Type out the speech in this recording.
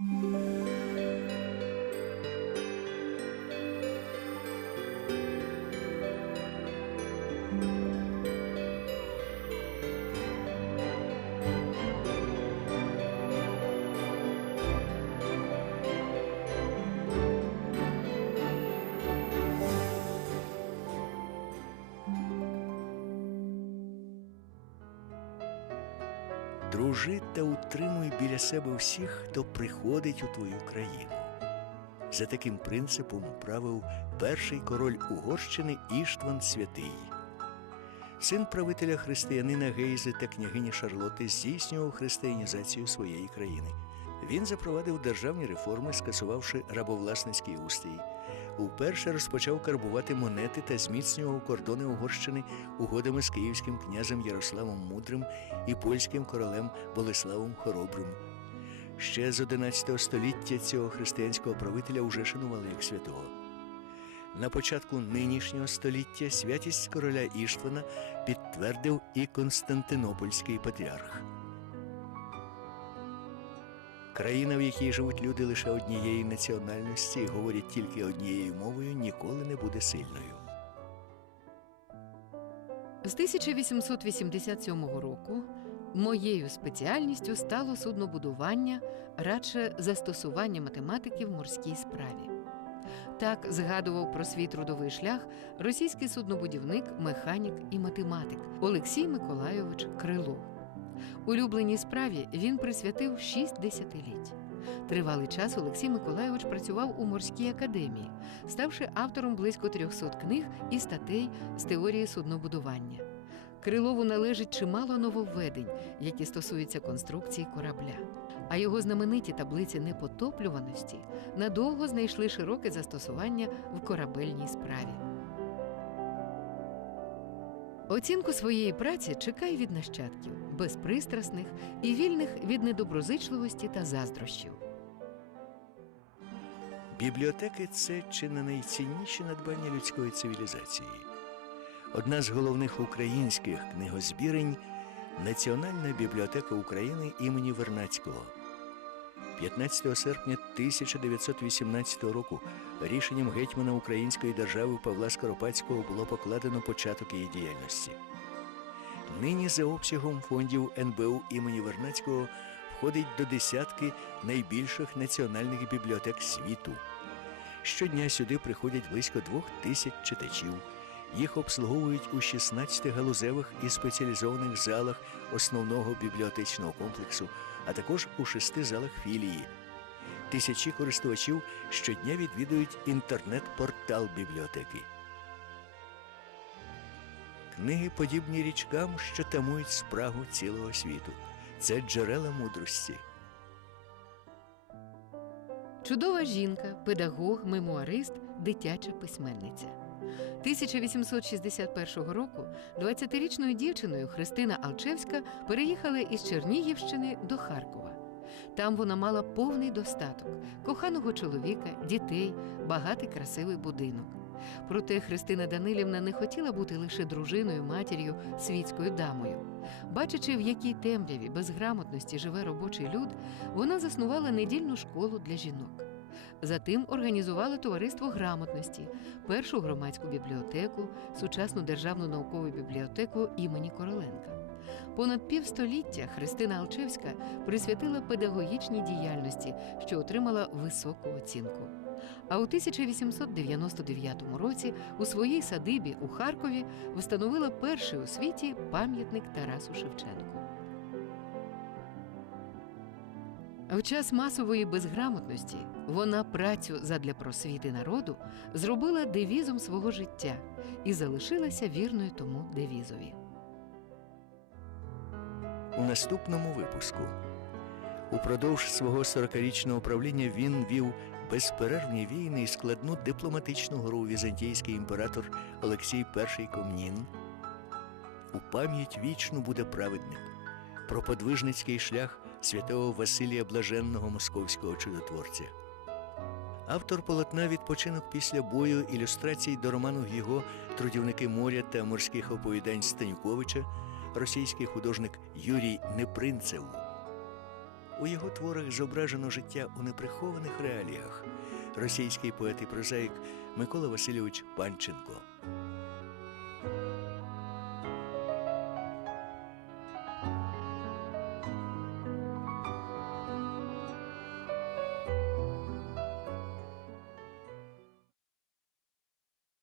Música Дружи та утримуй біля себе всіх, хто приходить у твою країну. За таким принципом правив перший король Угорщини Іштван Святий. Син правителя християнина Гейзи та княгині Шарлоти здійснював християнізацію своєї країни. Він запровадив державні реформи, скасувавши рабовласницький устрій. Уперше розпочав карбувати монети та зміцнював кордони Угорщини угодами з київським князем Ярославом Мудрим і польським королем Болеславом Хоробрим. Ще з 11 століття цього християнського правителя уже шанували як святого. На початку нинішнього століття святість короля Іштвана підтвердив і Константинопольський патріарх. Країна, в якій живуть люди лише однієї національності і говорять тільки однією мовою, ніколи не буде сильною. З 1887 року моєю спеціальністю стало суднобудування, радше застосування математики в морській справі. Так згадував про свій трудовий шлях російський суднобудівник, механік і математик Олексій Миколайович Крилов. Улюбленій справі він присвятив шість десятиліть. Тривалий час Олексій Миколайович працював у морській академії, ставши автором близько 300 книг і статей з теорії суднобудування. Крилову належить чимало нововведень, які стосуються конструкції корабля. А його знамениті таблиці непотоплюваності надовго знайшли широке застосування в корабельній справі. Оцінку своєї праці чекай від нащадків, безпристрасних і вільних від недоброзичливості та заздрощів. Бібліотеки це чи не найцінніші надбання людської цивілізації. Одна з головних українських книгозбірень Національна бібліотека України імені Вернацького. 15 серпня 1918 року рішенням гетьмана Української держави Павла Скоропадського було покладено початок її діяльності. Нині за обсягом фондів НБУ імені Вернацького входить до десятки найбільших національних бібліотек світу. Щодня сюди приходять близько двох тисяч читачів. Їх обслуговують у 16 галузевих і спеціалізованих залах основного бібліотечного комплексу, а також у шести залах філії. Тисячі користувачів щодня відвідують інтернет-портал бібліотеки. Книги подібні річкам, що тамують спрагу цілого світу. Це джерела мудрості. Чудова жінка, педагог, мемуарист, дитяча письменниця. 1861 року 20-річною дівчиною Христина Алчевська переїхала із Чернігівщини до Харкова. Там вона мала повний достаток коханого чоловіка, дітей, багатий красивий будинок. Проте Христина Данилівна не хотіла бути лише дружиною, матір'ю, світською дамою. Бачачи, в якій темряві безграмотності живе робочий люд, вона заснувала недільну школу для жінок. Затим організувала товариство грамотності, першу громадську бібліотеку, сучасну державну наукову бібліотеку імені Короленка. Понад півстоліття Христина Алчевська присвятила педагогічній діяльності, що отримала високу оцінку. А у 1899 році у своїй садибі у Харкові встановила перший у світі пам'ятник Тарасу Шевченку. В час масової безграмотності вона працю задля просвіти народу зробила девізом свого життя і залишилася вірною тому девізові. У наступному випуску упродовж свого 40-річного правління він вів безперервні війни і складну дипломатичну гру візантійський імператор Олексій І Комнін. У пам'ять вічну буде праведник про подвижницький шлях святого Василія Блаженного Московського чудотворця. Автор полотна Відпочинок після бою ілюстрацій до роману Гіго Трудівники моря та морських оповідань Станюковича, російський художник Юрій Непринцев. У його творах зображено життя у неприхованих реаліях. Російський поет і прозаїк Микола Васильович Панченко.